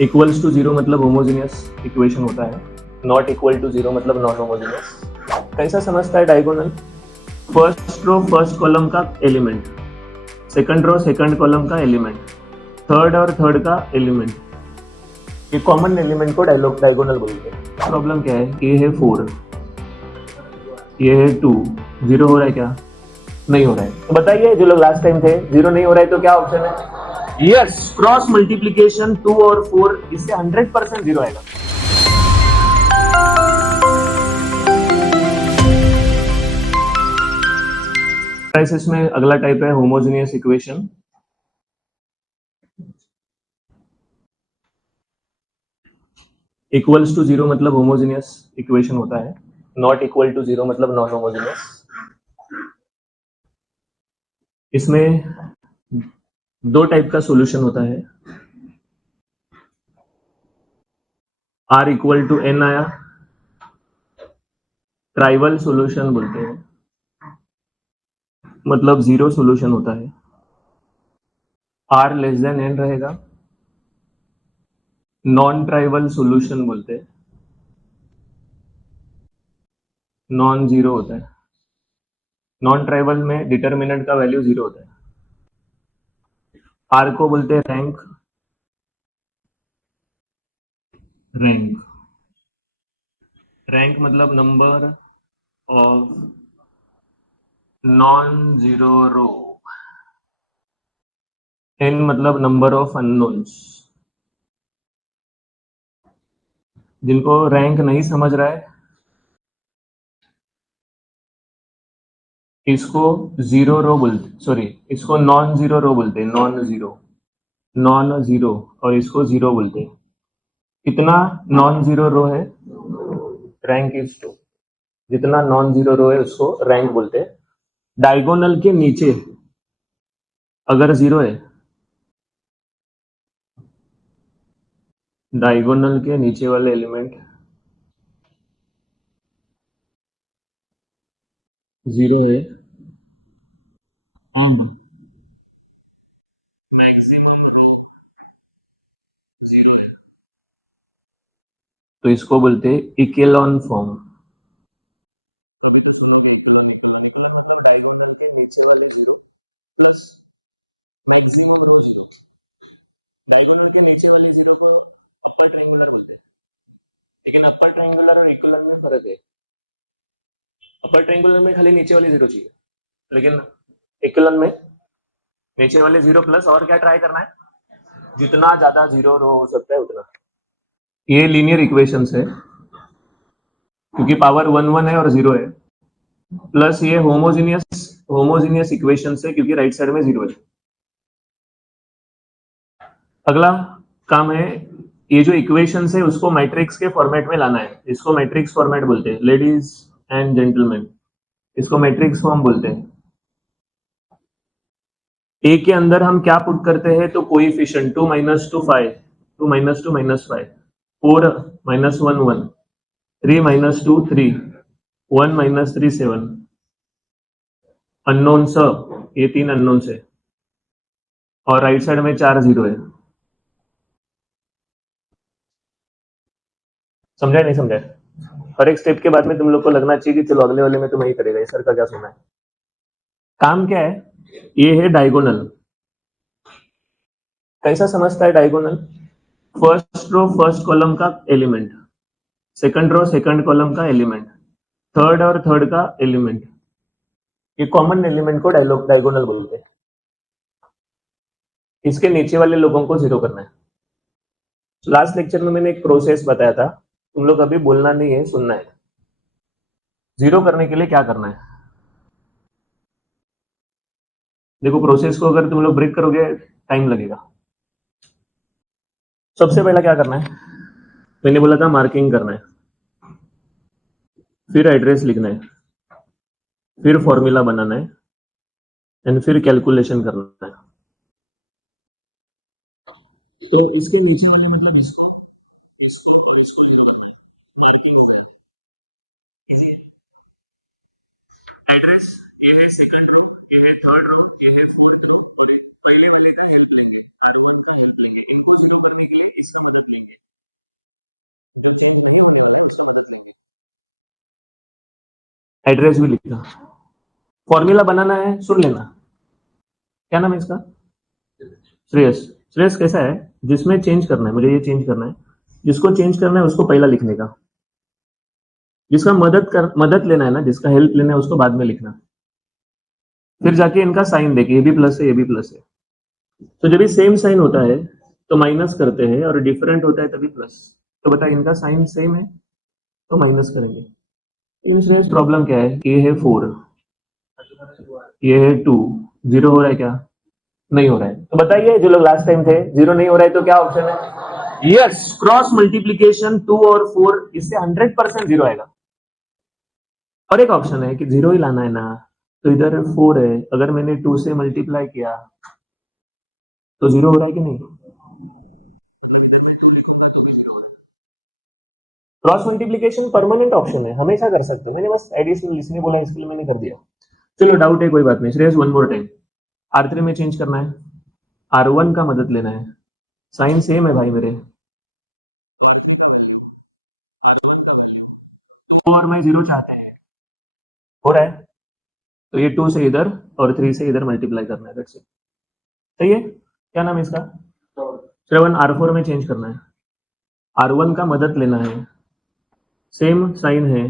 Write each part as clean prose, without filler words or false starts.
Equals to zero मतलब homogeneous equation होता है, नॉट इक्वल टू जीरो मतलब नॉन होमोजीनियस। कैसा समझता है diagonal? First row first column का element, second row second column का एलिमेंट, थर्ड और थर्ड का एलिमेंट, ये कॉमन एलिमेंट को डायगोनल बोलते हैं। प्रॉब्लम क्या है? ये है 4, ये है 2, जीरो हो रहा है क्या? नहीं हो रहा है। तो बताइए जो लोग लास्ट टाइम थे, जीरो नहीं हो रहा है तो क्या ऑप्शन है? यस, क्रॉस मल्टीप्लीकेशन 2 और 4, इससे 100% जीरो आएगा। क्राइसिस में अगला टाइप है homogeneous equation. Equals to zero मतलब होमोजेनियस इक्वेशन होता है, नॉट इक्वल टू जीरो मतलब नॉन होमोजेनियस। इसमें दो टाइप का सॉल्यूशन होता है। आर इक्वल टू एन आया, ट्राइवल सॉल्यूशन बोलते हैं, मतलब जीरो सॉल्यूशन होता है। आर लेस देन एन रहेगा, नॉन ट्राइवल सॉल्यूशन बोलते हैं, नॉन जीरो होता है। नॉन ट्राइवल में डिटर्मिनेंट का वैल्यू जीरो होता है। आर को बोलते हैं रैंक, रैंक रैंक मतलब number of non zero row, N मतलब नंबर ऑफ अननोन्स। जिनको रैंक नहीं समझ रहा है, इसको जीरो रो बोलते, सॉरी, इसको नॉन जीरो रो बोलते हैं, नॉन जीरो, नॉन जीरो, और इसको जीरो बोलते हैं। कितना नॉन जीरो रो है? Rank is two. जितना नॉन जीरो रो है उसको रैंक बोलते हैं। डायगोनल के नीचे अगर जीरो है, डायगोनल के नीचे वाले एलिमेंट जीरो है, तो इसको बोलते हैं इकेलॉन फॉर्म। मतलब डायगोनल के नीचे वाले जीरो प्लस मैक्सिमम रो जीरो। डायगोनल के नीचे वाले जीरो को अपर ट्रायंगुलर बोलते हैं, लेकिन अपर ट्रायंगुलर और इक्विलॉन में फर्क है। अपर ट्रायंगुलर में खाली नीचे वाले जीरो चाहिए, लेकिन इक्विलॉन में नीचे वाले जीरो प्लस और क्या ट्राई करना है? जितना ज्यादा जीरो रो हो सकता है उतना। ये लीनियर इक्वेशंस है, क्योंकि पावर वन वन है और जीरो है, प्लस ये होमोजीनियस होमोजीनियस इक्वेशन है क्योंकि राइट साइड में जीरो है। अगला काम है, ये जो इक्वेशन है उसको मैट्रिक्स के फॉर्मेट में लाना है। इसको मैट्रिक्स फॉर्मेट बोलते हैं, लेडीज एंड जेंटलमैन, इसको मैट्रिक्स फॉर्म बोलते हैं। ए के अंदर हम क्या पुट करते हैं? तो coefficient 2 minus 2 5, 2 minus 2 minus 5, 4 minus 1 1, 3 minus 2 3, 1 minus 3 7, unknown सब, ये तीन अननोन है, और राइट साइड में 4 जीरो है। समझा नहीं समझा? हर एक स्टेप के बाद में तुम लोग को लगना चाहिए कि चलो अगले वाले में तो मैं ही करेगा, सर का क्या सुना है। काम क्या है? ये है डायगोनल। कैसा समझता है diagonal? First row first column का element, second row second column का एलिमेंट, थर्ड और थर्ड का एलिमेंट, ये कॉमन एलिमेंट को डायगोनल बोलते हैं। इसके नीचे वाले लोगों को जीरो करना है। लास्ट लेक्चर में मैंने एक प्रोसेस बताया था, तुम लोग अभी बोलना नहीं है, सुनना है। जीरो करने के लिए क्या करना है? देखो, प्रोसेस को अगर तुम लोग ब्रेक करोगे टाइम लगेगा। सबसे पहला क्या करना है? मैंने बोला था मार्किंग करना है, फिर एड्रेस लिखना है, फिर फॉर्मूला बनाना है, एंड फिर कैलकुलेशन करना है। तो इसके नीचे वाले मतलब इसको एड्रेस, ये है सेकंड रो, ये है थर्ड रो, ये है फोर्थ रो। पहले पहले तो हेल्प लेंगे, एक दूसरे करने के लिए इसकी एड्रेस भी लिखना, फॉर्मूला बनाना है, सुन लेना। क्या नाम है इसका? श्रेयस। श्रेयस कैसा है, जिसमें चेंज करना है, मुझे ये चेंज करना है, जिसको चेंज करना है उसको पहला लिखने का, जिसका मदद लेना है ना, जिसका हेल्प लेना है उसको बाद में लिखना, फिर जाके इनका साइन देखे, ये भी प्लस है ये भी प्लस है। तो जब भी सेम साइन होता है तो माइनस करते हैं, और डिफरेंट होता है तभी प्लस। तो बता, इनका साइन सेम है तो माइनस करेंगे। इंश्योरेंस प्रॉब्लम क्या है, ये है 4, ये है 2, जीरो हो रहा है क्या? नहीं हो रहा है। तो बताइए जो लोग लास्ट टाइम थे, जीरो नहीं हो रहा है तो क्या ऑप्शन है? यस, क्रॉस मल्टीप्लीकेशन 2 और 4, इससे 100% जीरो आएगा। और एक ऑप्शन है कि जीरो ही लाना है ना, तो इधर 4 है, अगर मैंने 2 से मल्टीप्लाई किया तो जीरो हो रहा है कि नहीं? क्रॉस मल्टीप्लीकेशन परमानेंट ऑप्शन है, हमेशा कर सकते हैं, मैंने बस एडिशनल इसलिए बोला, इसके लिए मैंने कर दिया। चलो डाउट है कोई बात नहीं, Shreyas one more time. R3 में चेंज करना है, R1 का मदद लेना है, साइन सेम है भाई मेरे, और मैं जीरो चाहते हैं, हो रहा है, तो ये 2 से इधर और 3 से इधर मल्टीप्लाई करना है, दैट्स इट। सही है। क्या नाम है इसका? श्रवण। R4 में चेंज करना है, R1 का मदद लेना है, सेम साइन है,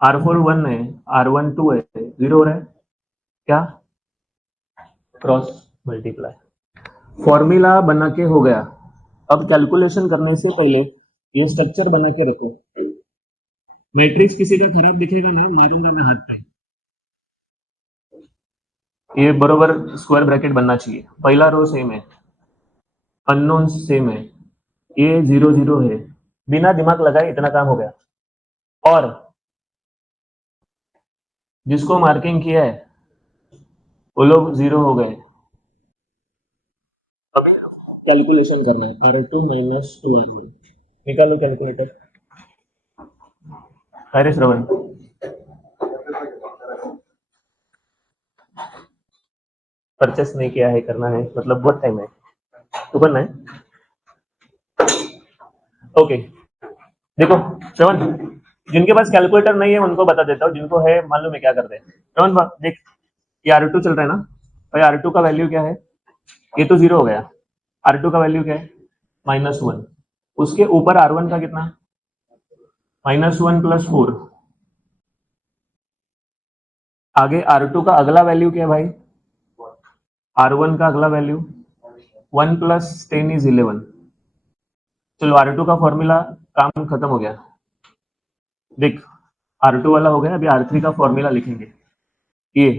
R4 1 है, R1 2 है, जीरो हो रहा है क्या? Cross multiply. फॉर्मूला बना के हो गया। अब कैलकुलेशन करने से पहले ये स्ट्रक्चर बना के रखो। मैट्रिक्स किसी का खराब दिखेगा ना, मारूंगा मैं हाथ पे। ये बरोबर स्क्वायर ब्रैकेट बनना चाहिए, पहला रो सेम है, अननोन सेम है, ये 0 0 है, बिना दिमाग लगाए इतना काम हो गया। और जिसको मार्किंग किया है वो लोग जीरो हो गए। अभी कैलकुलेशन करना है, R2 माइनस 2R1, निकालो कैलकुलेटर। अरे श्रवण, परचेस नहीं किया है, करना है, मतलब बहुत टाइम है, तो करना है। ओके, देखो श्रवण, जिनके पास कैलकुलेटर नहीं है उनको बता देता हूँ, जिनको है मालूम है क्या करते हैं। श्रवण देख, ये R2 चल रहा है ना भाई, R2 का वैल्यू क्या है? ये तो जीरो हो गया। R2 का वैल्यू क्या है? -1। उसके ऊपर R1 का कितना? -1 + 4। आगे R2 का अगला वैल्यू क्या है भाई? R1 का अगला वैल्यू 1 + 10 = 11। चलो R2 का फॉर्मूला काम खत्म हो गया। देख, R2 वाला हो गया, अभी R3 का फॉर्मूला लिखेंगे। ये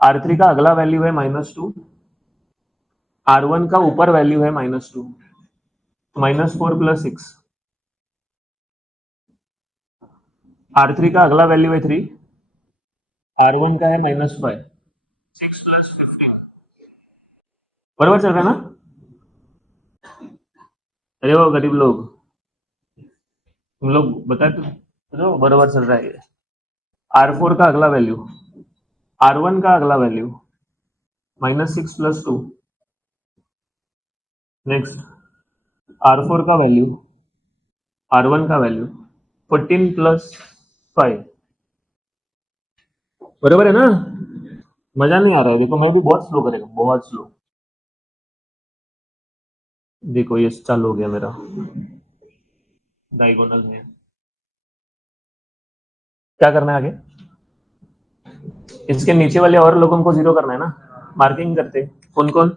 R3 का अगला वैल्यू है -2, R1 का ऊपर वैल्यू है -2, -4 + 6। R3 का अगला वैल्यू है 3, R1 का है -5, 6 + 15। बराबर चल रहा है ना? अरे वो गरीब लोग, तुम लोग बताए तो बराबर चल रहा है ये। R4 का अगला वैल्यू, R1 का अगला वैल्यू -6 + 2, नेक्स्ट R4 का वैल्यू, R1 का वैल्यू 14 + 5। बराबर है ना? मजा नहीं आ रहा है, देखो मैं भी बहुत स्लो करेगा, बहुत स्लो। देखो ये चालू हो गया मेरा डायगोनल में। क्या करना है आगे? इसके नीचे वाले और लोगों को जीरो करना है ना, मार्किंग करते। कौन कौन?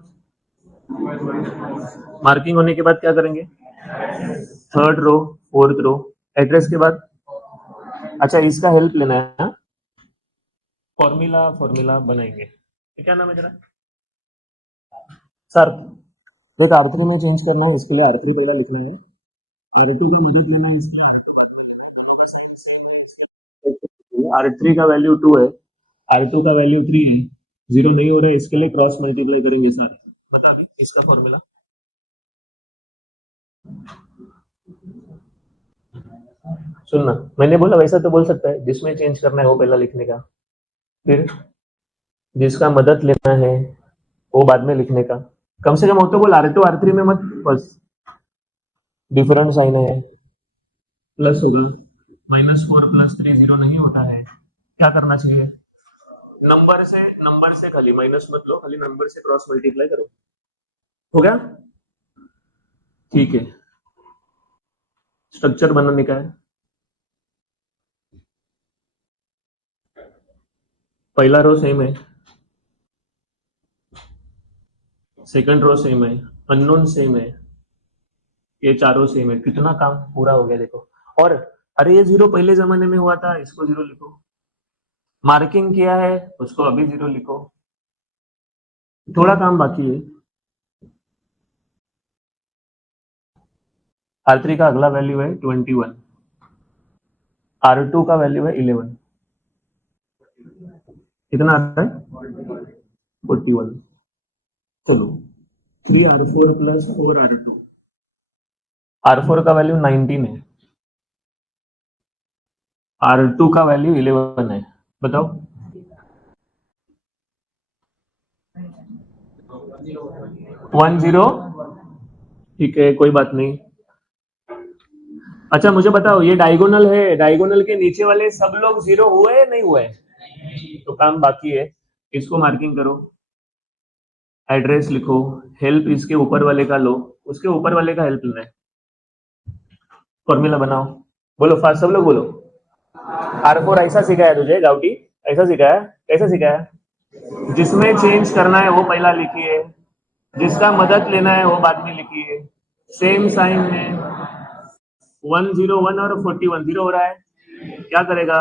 मार्किंग होने के बाद क्या करेंगे? Third row, fourth row, address के बाद। अच्छा, इसका हेल्प लेना है, फॉर्मूला फॉर्मूला बनाएंगे। तो क्या नाम है तेरा? सर, देख R3 में चेंज करना है, इसके लिए R3 पहले लिखना है, R2 की मदद लेना है, इसके R3 का वैल्यू 2 है, R2 का वैल्यू 3 है, जीरो नहीं हो रहा है, इसके लिए क्रॉस मल्टीप्लाई करेंगे सर। बता अभी इसका फॉर्मूला। सुनना, मैंने बोला वैसा तो बोल सकता है, जिसमें चेंज करना है वो पहला लिखने का, फिर जिसका मदद लेना है वो बाद में लिखने का। कम से कम हो तो बोल, R2 R3 में मत बस। डिफरेंट साइन है, प्लस होगा, -4 + 3 0 नहीं होता है, क्या करना चाहिए, नंबर से खाली माइनस मत लो, खाली नंबर से क्रॉस मल्टीप्लाई करो, हो गया, ठीक है। स्ट्रक्चर बनाने का है, पहला रो सेम है, सेकंड रो सेम है, अननोन सेम है, ये चारों सेम है, कितना काम पूरा हो गया देखो। और अरे ये 0 पहले जमाने में हुआ था, इसको 0 लिखो, मार्किंग किया है उसको अभी 0 लिखो, थोड़ा काम बाकी है। R3 का अगला वैल्यू है 21, R2 का वैल्यू है 11, कितना आता है 41, चलो 3R4 + 4R2, R4 का वैल्यू 19 है, R2 का वैल्यू 11 है, बताओ 10, ठीक है कोई बात नहीं। अच्छा मुझे बताओ, ये डायगोनल है, डायगोनल के नीचे वाले सब लोग 0 हुए या नहीं हुए, तो काम बाकी है, इसको मार्किंग करो, एड्रेस लिखो, हेल्प इसके ऊपर वाले का लो, उसके ऊपर वाले का हेल्प लेना है, फॉर्मूला बनाओ, बोलो फास्ट, सब लोग बोलो। R4 ऐसा सिखाया तुझे गाउटी, ऐसा सिखाया, कैसा सिखाया, जिसमें चेंज करना है वो पहला लिखिए, जिसका मदद लेना है वो बाद में लिखिए, सेम साइन है, 101 और 41 0 हो रहा है, क्या करेगा,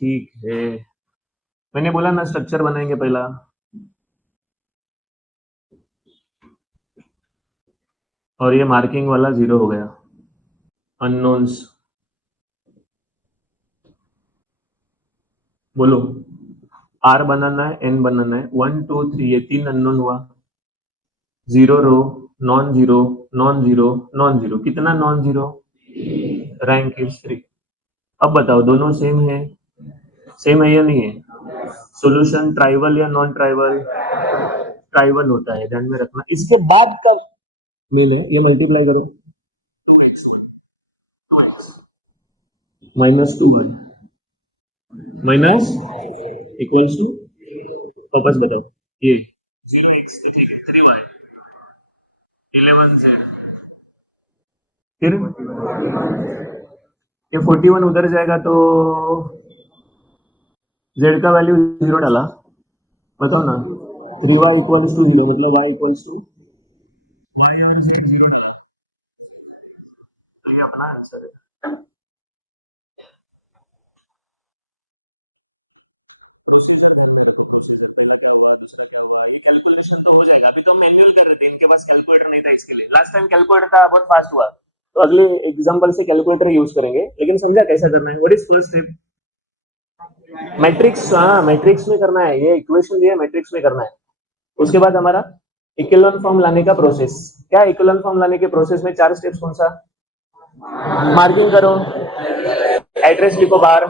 ठीक है, मैंने बोला ना स्ट्रक्चर बनाएंगे पहला, और ये मार्किंग वाला 0 हो गया, अननोन्स, बोलो R बनाना है, N बनाना है, 1 2 3, ये 3 अननोन हुआ, 0 row, non zero, non zero, non zero, कितना नॉन जीरो, रैंक इज 3। अब बताओ दोनों सेम है या नहीं है, सॉल्यूशन ट्राइवल या नॉन ट्राइवल, ट्राइवल होता है, ध्यान में रखना, इसके बाद का मेल है, ये मल्टीप्लाई करो, -2y माइनस इक्वल्स टू, वापस बताओ, ये 3x, ठीक है 3y 11z, फिर ये 41 उधर जाएगा तो z का वैल्यू 0 डाला, बताओ ना, 3y इक्वल्स टू 0, मतलब y इक्वल्स टू y और z 0 डाला, तो ये अपना आंसर है। कैलकुलेशन तो हो जाएगा, अभी तो मैन्युअल कर रहे थे, इनके पास कैलकुलेटर नहीं था इसके लिए, लास्ट टाइम कैलकुलेटर था बहुत फास्ट हुआ, तो अगले एग्जांपल से कैलकुलेटर यूज करेंगे, लेकिन समझा कैसा करना है, what is first step, matrix, हाँ मैट्रिक्स में करना है, ये इक्वेशन दिया मैट्रिक्स में करना है, उसके बाद हमारा इक्विवेलेंट फॉर्म लाने का प्रोसेस, क्या इक्विवेलेंट फॉर्म लाने के प्रोसेस में 4 स्टेप्स, कौन सा, मार्किंग करो, एड्रेस लिखो बाहर,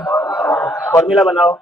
फॉर्मूला बनाओ,